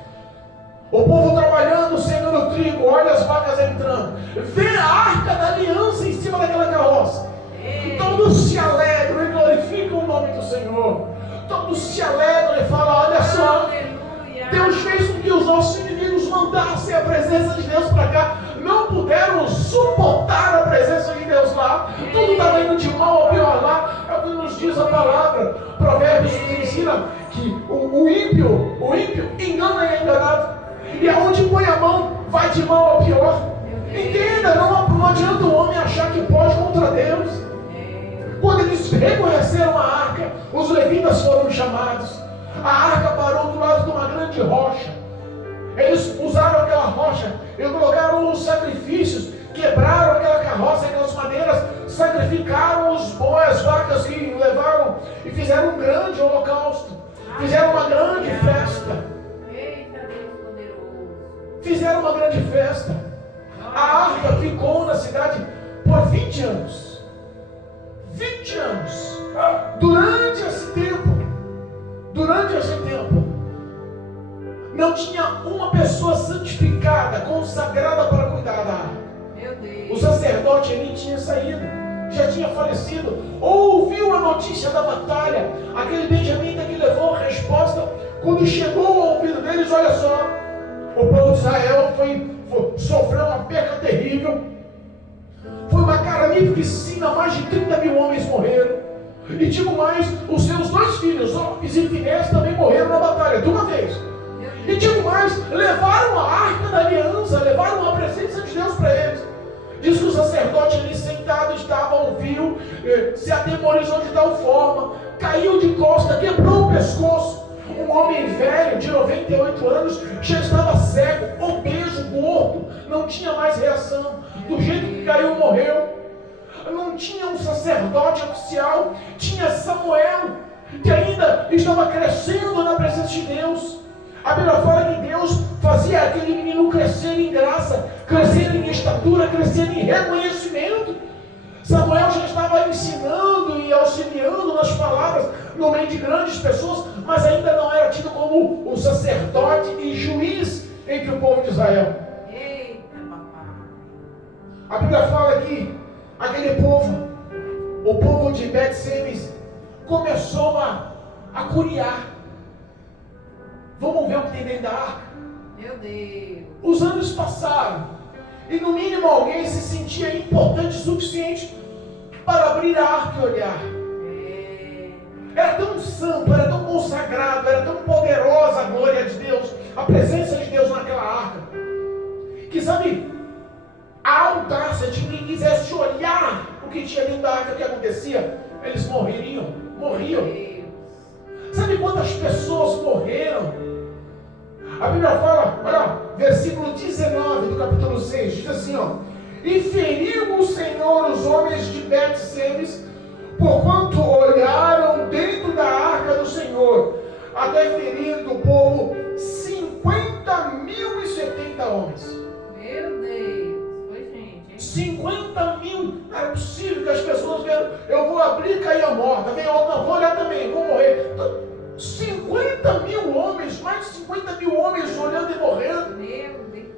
o povo trabalhando, semendo o trigo, olha as vacas entrando, vê a arca da aliança em cima daquela carroça. Todos se alegram e glorificam o nome do Senhor. Todos se alegram e falam: olha só, Deus fez com que os nossos inimigos mandassem a presença de Deus para cá, não puderam suportar a presença de Deus lá. Tudo estava indo de mal a pior lá. É o que nos diz a palavra. Provérbios nos ensina que o ímpio engana e é enganado. E aonde põe a mão, vai de mal a pior. Entenda, não adianta o homem achar que pode contra Deus. Quando eles reconheceram a arca, os levitas foram chamados. A arca parou do lado de uma grande rocha. Eles usaram aquela rocha e colocaram os sacrifícios, quebraram aquela carroça, aquelas madeiras, sacrificaram os bois, as vacas que levaram e fizeram um grande holocausto. Fizeram uma grande festa. Fizeram uma grande festa. A arca ficou na cidade por 20 anos. 20 anos. Durante esse tempo, não tinha uma pessoa santificada, consagrada para cuidar da arca. O sacerdote Eli tinha saído, já tinha falecido. Ouviu a notícia da batalha. Aquele benjamita que levou a resposta, quando chegou ao ouvido deles, olha só, o povo de Israel sofreu uma perca terrível. Foi uma carnificina, mais de 30 mil homens morreram. E digo mais, os seus 2 filhos, Ofnis e Finés, também morreram na batalha, de uma vez. E digo mais, levaram a arca da aliança, levaram a presença de Deus para eles. Diz que o sacerdote ali sentado estava, ouviu, se atemorizou de tal forma, caiu de costa, quebrou o pescoço. Um homem velho, de 98 anos, já estava cego, obeso, gordo, não tinha mais reação. Do jeito que caiu, morreu. Não tinha um sacerdote oficial, tinha Samuel, que ainda estava crescendo na presença de Deus. A Bíblia fala que Deus fazia aquele menino crescer em graça, crescer em estatura, crescer em reconhecimento. Samuel já estava ensinando e auxiliando nas palavras no meio de grandes pessoas, mas ainda não era tido como um sacerdote e juiz entre o povo de Israel. Eita, papai. A Bíblia fala que aquele povo, o povo de Bet-Semes, começou a curiar. Vamos ver o que tem dentro da arca. Meu Deus. Os anos passaram e no mínimo alguém se sentia importante o suficiente para abrir a arca e olhar. Era tão santo, era tão consagrado, era tão poderosa a glória de Deus, a presença de Deus naquela arca, que sabe, a audácia de quem quisesse olhar o que tinha dentro da arca, o que acontecia, eles morriam. Sabe quantas pessoas morreram? A Bíblia fala, olha, versículo 19 do capítulo 6, diz assim, ó: e feriu o Senhor os homens de Bet-Semes, porquanto olharam dentro da arca do Senhor, até ferir do povo 50.070 homens. Meu Deus. Oi, gente. 50.000, não era possível que as pessoas vieram, eu vou abrir e cair morta, vem outra, vou olhar também, vou morrer. 50.000 homens, mais de 50.000 homens olhando e morrendo. Meu Deus.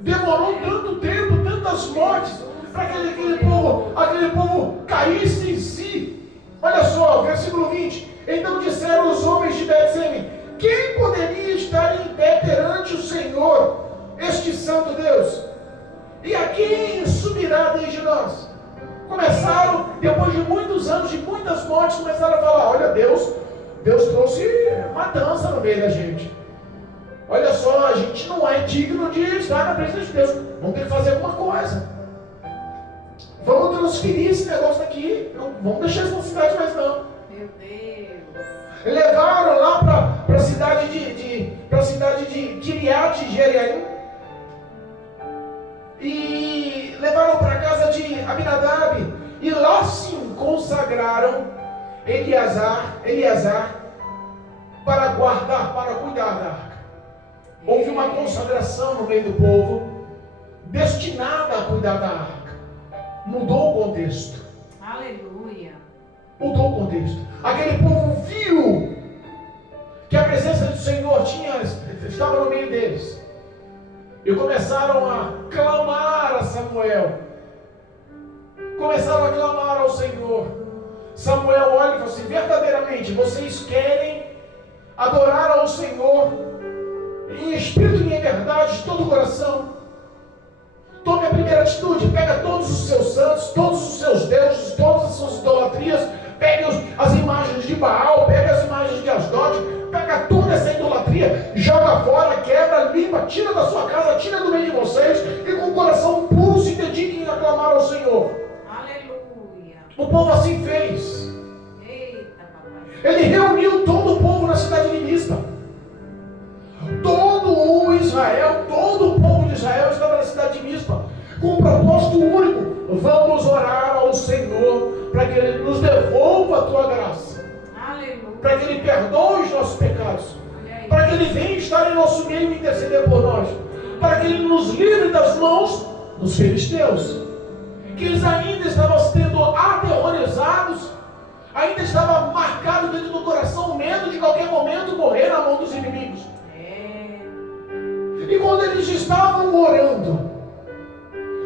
Demorou tanto tempo, tantas mortes, para que aquele povo caísse em si. Olha só, versículo 20. Então disseram os homens de Bet-Semes: quem poderia estar em pé perante o Senhor, este santo Deus? E a quem subirá desde nós? Começaram, depois de muitos anos, de muitas mortes, começaram a falar: olha, Deus trouxe matança no meio da gente. Olha só, a gente não é digno de estar na presença de Deus. Vamos ter que fazer alguma coisa. Vamos transferir esse negócio daqui. Não vamos deixar essa cidade mais não. Meu Deus. Levaram lá para a cidade de Kiriat Jearim. E levaram para a casa de Abinadab. E lá sim consagraram Eleazar para guardar, para cuidar da arca. Houve uma consagração no meio do povo, destinada a cuidar da arca. Mudou o contexto. Aleluia. Mudou o contexto. Aquele povo viu que a presença do Senhor estava no meio deles. E começaram a clamar a Samuel. Começaram a clamar ao Senhor. Samuel olha e fala assim: verdadeiramente vocês querem adorar ao Senhor em espírito e em verdade, de todo o coração? primeira atitude, pega todos os seus santos, todos os seus deuses, todas as suas idolatrias, pega as imagens de Baal, pega as imagens de Asdote, pega toda essa idolatria, joga fora, quebra, limpa, tira da sua casa, tira do meio de vocês, e com o coração puro se dediquem a clamar ao Senhor. Aleluia. O povo assim fez. Eita, papai. Ele reuniu todo o povo na cidade de Mispa. Todo o Israel, todo o povo de Israel estava na cidade de Mispa, com um propósito único: vamos orar ao Senhor para que Ele nos devolva a tua graça, para que Ele perdoe os nossos pecados, para que Ele venha estar em nosso meio e interceder por nós, para que Ele nos livre das mãos dos filisteus, que eles ainda estavam sendo aterrorizados, ainda estava marcado dentro do coração o medo de qualquer momento morrer na mão dos inimigos. E quando eles estavam orando,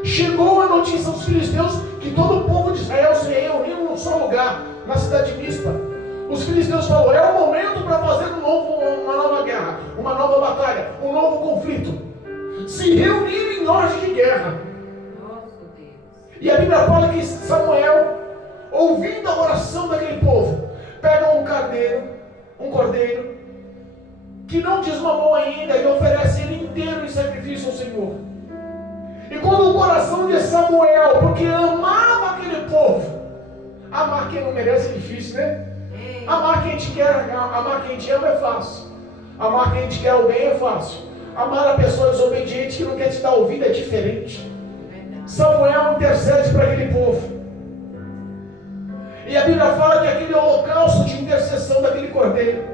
chegou a notícia aos filisteus que todo o povo de Israel se reuniu num só lugar, na cidade de Mispa. Os filisteus falaram: é o momento para fazer uma nova guerra, uma nova batalha, um novo conflito. Se reunirem em ordem de guerra. E a Bíblia fala que Samuel, ouvindo a oração daquele povo, pega um cordeiro, que não desmamou ainda, e oferece ele inteiro em sacrifício ao Senhor. E quando o coração de Samuel, porque amava aquele povo, amar quem não merece é difícil, né? Amar quem a gente quer, amar quem a gente ama é fácil. Amar quem a gente quer o bem é fácil. Amar a pessoa desobediente que não quer te dar ouvido é diferente. Samuel intercede para aquele povo. E a Bíblia fala que aquele holocausto de intercessão daquele cordeiro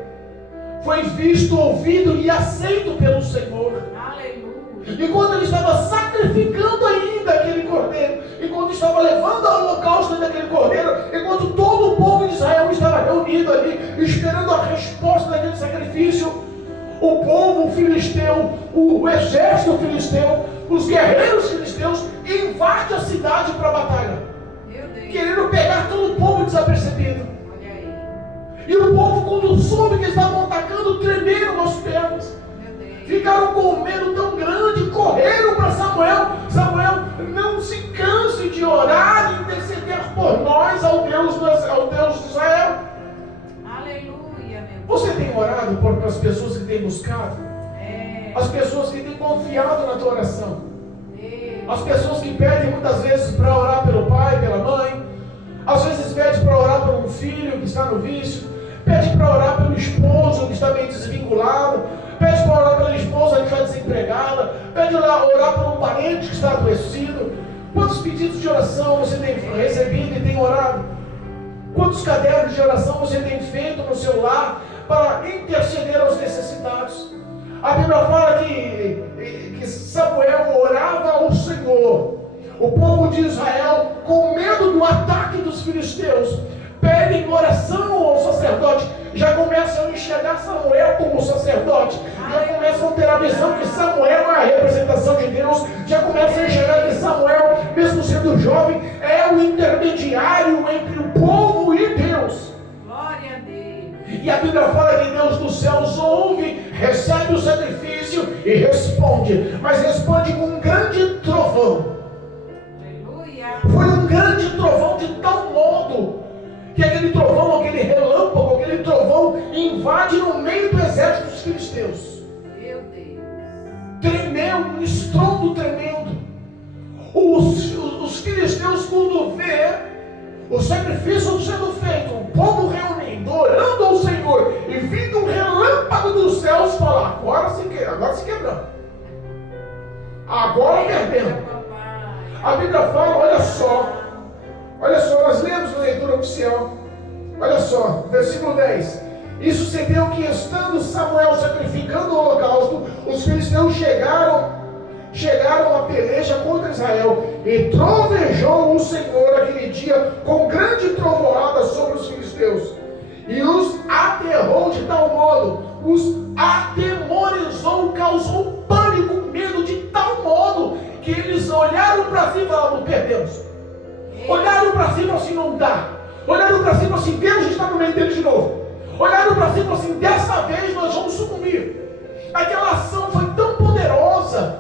foi visto, ouvido e aceito pelo Senhor. Aleluia. E quando ele estava sacrificando ainda aquele cordeiro, e quando estava levando ao holocausto daquele cordeiro, enquanto todo o povo de Israel estava reunido ali, esperando a resposta daquele sacrifício, o povo filisteu, o exército filisteu, os guerreiros filisteus invadem a cidade para a batalha, querendo pegar todo o povo desapercebido. E o povo, quando soube que estavam atacando, tremeram as pernas. Ficaram com um medo tão grande, correram para Samuel. Samuel, não se canse de orar e interceder por nós ao Deus de Israel. Aleluia, meu. Você tem orado por as pessoas que têm buscado? As pessoas que têm confiado na tua oração? As pessoas que pedem muitas vezes para orar pelo pai, pela mãe. Às vezes pede para orar por um filho que está no vício. Pede para orar pelo esposo que está meio desvinculado. Pede para orar pela esposa que está desempregada. Pede para orar por um parente que está adoecido. Quantos pedidos de oração você tem recebido e tem orado? Quantos cadernos de oração você tem feito no seu lar para interceder aos necessitados? A Bíblia fala que Samuel orava ao Senhor. O povo de Israel, com medo do ataque dos filisteus, pedem oração ao sacerdote. Já começam a enxergar Samuel como sacerdote. Já começam a ter a visão que Samuel é a representação de Deus. Já começam a enxergar que Samuel, mesmo sendo jovem, é o intermediário entre o povo e Deus. Glória a Deus. E a Bíblia fala que Deus dos céus ouve, recebe o sacrifício e responde. Mas responde com um grande trovão. Foi um grande trovão de tal modo que aquele trovão, aquele relâmpago, aquele trovão invade no meio do exército dos filisteus. Meu Deus. Tremeu, um estrondo tremendo. Os filisteus, quando vê o sacrifício sendo feito, o povo reunindo, orando ao Senhor, e vindo um relâmpago dos céus, fala: agora se quebrando. Agora perdemos. A Bíblia fala, olha só, nós lemos na leitura oficial, olha só, versículo 10: e sucedeu que, estando Samuel sacrificando o holocausto, os filisteus chegaram a peleja contra Israel, e trovejou o Senhor aquele dia com grande trovoada sobre os filisteus, e os aterrou de tal modo, os atemorizou, causou pânico, medo de tal modo, que eles olharam para si e falaram: perdemos. Olharam para si e falaram assim: não dá. Olharam para si e falaram assim: Deus está no meio deles de novo. Olharam para si e falaram assim: dessa vez nós vamos sucumbir. Aquela ação foi tão poderosa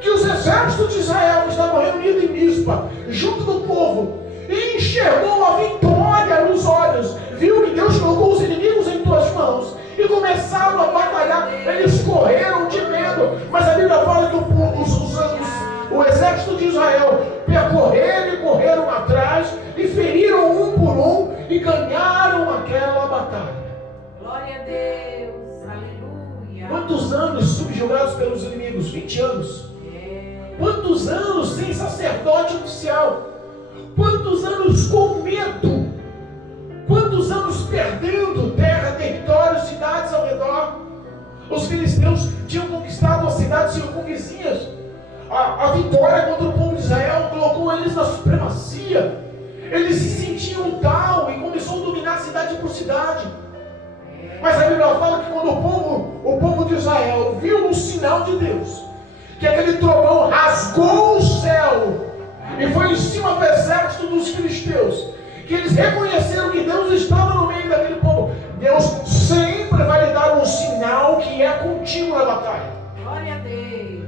que os exércitos exército de Israel que estava reunido em Mispa, junto do povo, e enxergou a vitória nos olhos, viu que Deus colocou os inimigos em tuas mãos, e começaram a batalhar. Eles correram de medo, mas a Bíblia fala que o exército de Israel percorreram e correram atrás, e feriram um por um, e ganharam aquela batalha. Glória a Deus. Aleluia. Quantos anos subjugados pelos inimigos? 20 anos. Quantos anos sem sacerdote oficial? Quantos anos com medo? Quantos anos perdendo terra, território, cidades ao redor? Os filisteus tinham conquistado as cidades circunvizinhas. A vitória contra o povo de Israel colocou eles na supremacia. Eles se sentiam tal e começou a dominar cidade por cidade. Mas a Bíblia fala que quando o povo de Israel viu um sinal de Deus, que aquele trovão rasgou o céu e foi em cima do exército dos filisteus, que eles reconheceram que Deus estava no meio daquele povo. Deus sempre vai lhe dar um sinal que é contínuo na batalha. Glória a Deus.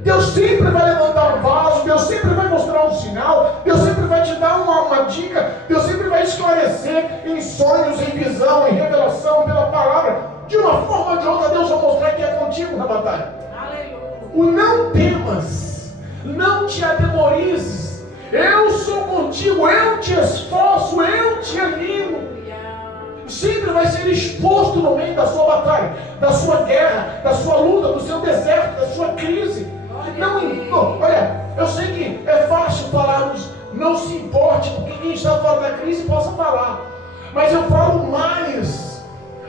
Deus sempre vai levantar um vaso, Deus sempre vai mostrar um sinal, Deus sempre vai te dar uma dica, Deus sempre vai esclarecer em sonhos, em visão, em revelação, pela palavra. De uma forma ou de outra, Deus vai mostrar que é contigo na batalha. Aleluia. O não temas, não te atemorizes, eu sou contigo, eu te esforço, eu te animo. Sempre vai ser exposto no meio da sua batalha, da sua guerra, da sua luta, do seu deserto, da sua crise. Não, olha, eu sei que é fácil falarmos, não se importe, porque quem está fora da crise possa falar. Mas eu falo mais.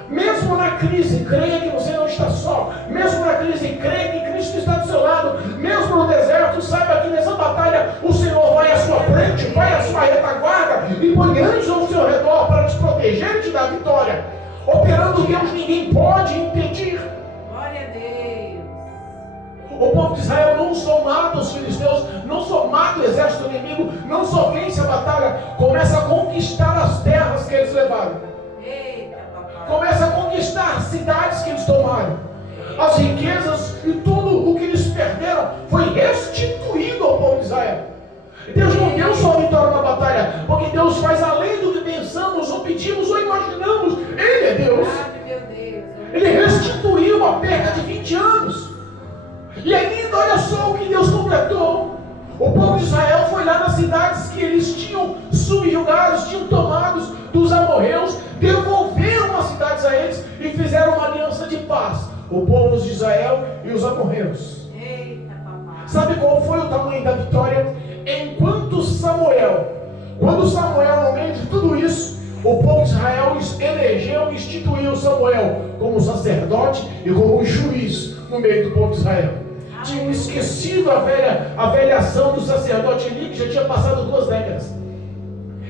Mesmo na crise, creia que você não está só. Mesmo na crise, creia que Cristo está do seu lado. Mesmo no deserto, saiba que nessa batalha o Senhor vai à sua frente, vai à sua retaguarda e põe anjos ao seu redor para te proteger e te dar vitória. Operando Deus, ninguém pode impedir. Glória a Deus. O povo de Israel não só mata os filisteus, não só mata o exército inimigo, não só vence a batalha, começa a conquistar as terras que eles levaram. Eita, papai. Começa a conquistar as cidades que eles tomaram. As riquezas e tudo o que eles perderam foi restituído ao povo de Israel. Deus não deu só a vitória na batalha, porque Deus faz além do que pensamos, ou pedimos, ou imaginamos. Ele é Deus. Ai, meu Deus. Ele restituiu a perda de 20 anos. E ainda, olha só o que Deus completou. O povo de Israel foi lá nas cidades que eles tinham subjugados, tinham tomados dos amorreus, devolveram as cidades a eles e fizeram uma aliança de paz. O povo de Israel e os amorreus. Eita, papai. Sabe qual foi o tamanho da vitória? Quando Samuel, no meio de tudo isso, o povo de Israel elegeu e instituiu Samuel como sacerdote e como juiz no meio do povo de Israel. Tinham esquecido a velha ação do sacerdote Eli, que já tinha passado 2 décadas.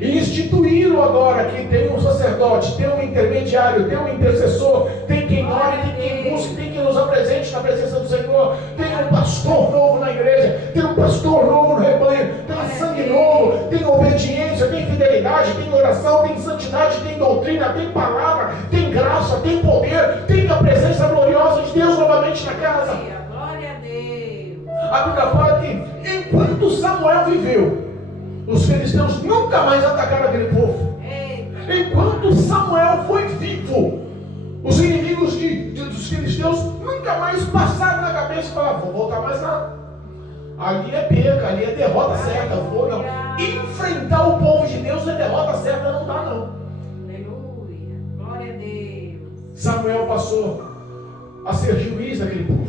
E instituíram agora que tem um sacerdote, tem um intermediário, tem um intercessor, tem quem ore, tem quem busque, tem quem nos apresente na presença do Senhor, tem um pastor novo na igreja, tem um pastor novo no rebanho, tem sangue novo, tem obediência, tem fidelidade, tem oração, tem santidade, tem doutrina, tem palavra, tem graça, tem poder, tem a presença gloriosa de Deus novamente na casa. Glória a Deus. A Bíblia fala que enquanto Samuel viveu, os filisteus nunca mais atacaram aquele povo. Enquanto Samuel foi vivo, os inimigos dos filisteus nunca mais passaram na cabeça e falaram: vou voltar mais não. Ali é perca, ali é derrota certa. Vou não. Enfrentar o povo de Deus é derrota certa, não dá não. Aleluia. Glória a Deus. Samuel passou a ser juiz daquele povo.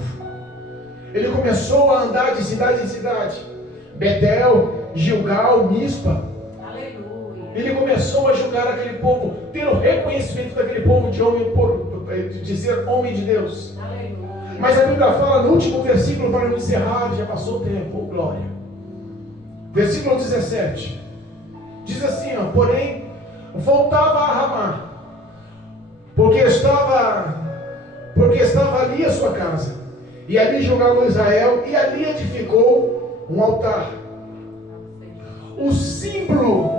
Ele começou a andar de cidade em cidade. Betel, Gilgal, Mispa. Aleluia. Ele começou a julgar aquele povo, ter o reconhecimento daquele povo de ser homem de Deus. Aleluia. Mas a Bíblia fala no último versículo, para não encerrar, já passou o tempo, glória. Versículo 17. Diz assim, porém, voltava a Ramá, porque estava ali a sua casa, e ali julgava Israel, e ali edificou um altar. O símbolo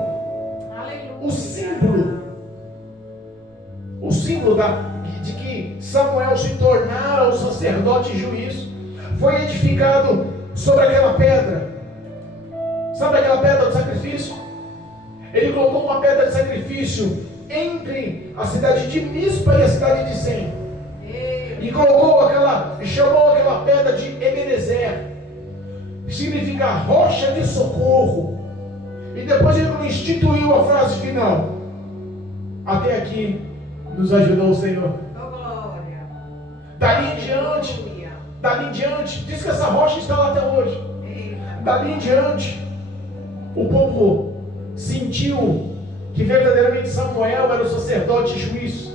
de que Samuel se tornara o sacerdote e juiz foi edificado sobre aquela pedra. Sabe aquela pedra do sacrifício? Ele colocou uma pedra de sacrifício entre a cidade de Mispa e a cidade de Sem. E chamou aquela pedra de Ebenezer, que significa rocha de socorro. E depois ele instituiu a frase final: até aqui nos ajudou o Senhor. Dali em diante, diz que essa rocha está lá até hoje. Dali em diante, o povo sentiu que verdadeiramente Samuel era o sacerdote juiz,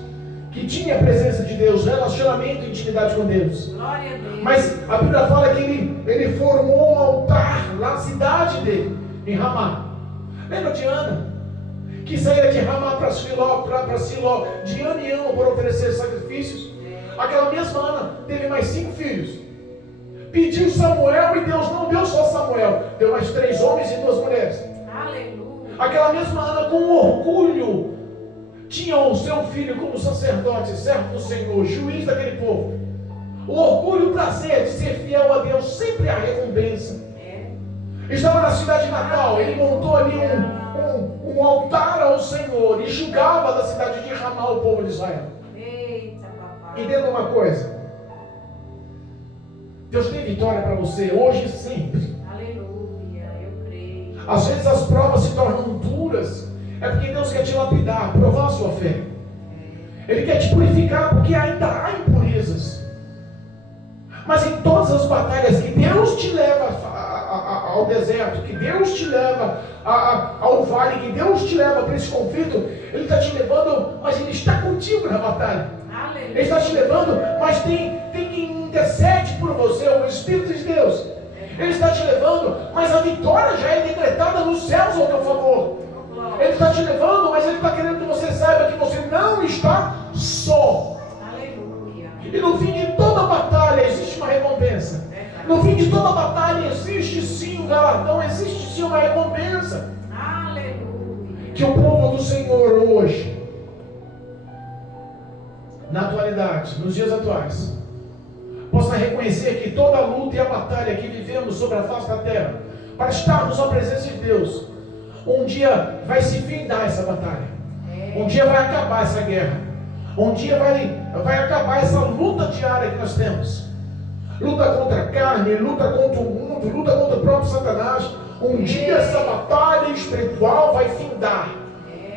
que tinha a presença de Deus, relacionamento e intimidade com Deus. Glória a Deus. Mas a Bíblia fala que ele formou um altar lá na cidade dele, em Ramá. Lembra de Ana, que saía de Ramá para Siló, de ano em ano, para oferecer sacrifícios? Aquela mesma Ana teve mais 5 filhos. Pediu Samuel e Deus não deu só Samuel, deu mais 3 homens e 2 mulheres. Aleluia. Aquela mesma Ana, com orgulho, tinha o seu filho como sacerdote, servo do Senhor, juiz daquele povo. O orgulho e o prazer de ser fiel a Deus, sempre há recompensa. Estava na cidade de Natal, ele montou ali um altar ao Senhor e julgava da cidade de Ramá o povo de Israel. Eita, papai. Entenda uma coisa: Deus tem vitória para você hoje e sempre. Aleluia, eu creio. Às vezes as provas se tornam duras, é porque Deus quer te lapidar, provar a sua fé. Ele quer te purificar porque ainda há impurezas. Mas em todas as batalhas que Deus te leva ao deserto, que Deus te leva ao vale, que Deus te leva para esse conflito, Ele está te levando, mas Ele está contigo na batalha. Aleluia. Ele está te levando, mas tem quem intercede por você, o Espírito de Deus. Ele está te levando, mas a vitória já é decretada nos céus ao teu favor. Ele está te levando, mas Ele está querendo que você saiba que você não está só. Aleluia. E no fim de toda batalha existe uma recompensa. No fim de toda batalha existe sim um galardão, existe sim uma recompensa. Aleluia. Que o povo do Senhor hoje, na atualidade, nos dias atuais, possa reconhecer que toda a luta e a batalha que vivemos sobre a face da terra, para estarmos na presença de Deus, um dia vai se findar essa batalha. Um dia vai acabar essa guerra. Um dia vai acabar essa luta diária que nós temos. Luta contra a carne, luta contra o mundo, luta contra o próprio Satanás. Um dia essa batalha espiritual vai findar.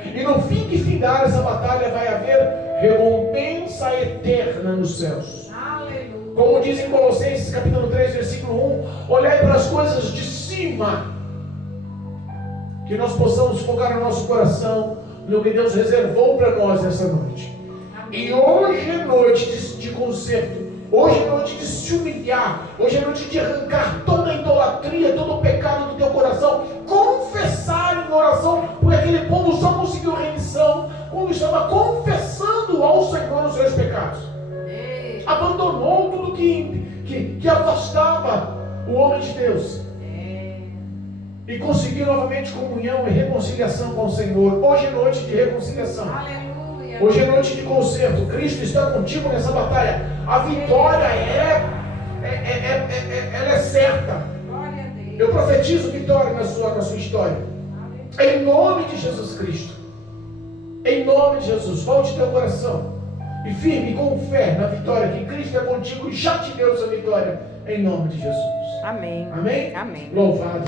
E no fim que findar essa batalha vai haver recompensa eterna nos céus. Aleluia. Como diz em Colossenses capítulo 3, versículo 1, olhai para as coisas de cima. Que nós possamos focar no nosso coração no que Deus reservou para nós nessa noite. Amém. E hoje é noite de conserto. Hoje é noite de se humilhar. Hoje é noite de arrancar toda a idolatria, todo o pecado do teu coração. Confessar em oração, porque aquele povo só conseguiu remissão quando estava confessando ao Senhor os seus pecados. Abandonou tudo que afastava o homem de Deus. E conseguiu novamente comunhão e reconciliação com o Senhor. Hoje é noite de reconciliação. Aleluia. Hoje é noite de conserto. Cristo está contigo nessa batalha. A vitória ela é certa. Glória a Deus. Eu profetizo vitória na sua história. Em nome de Jesus Cristo. Em nome de Jesus. Volte teu coração. E firme com fé na vitória que Cristo é contigo e já te deu essa vitória. Em nome de Jesus. Amém. Amém? Amém. Louvado.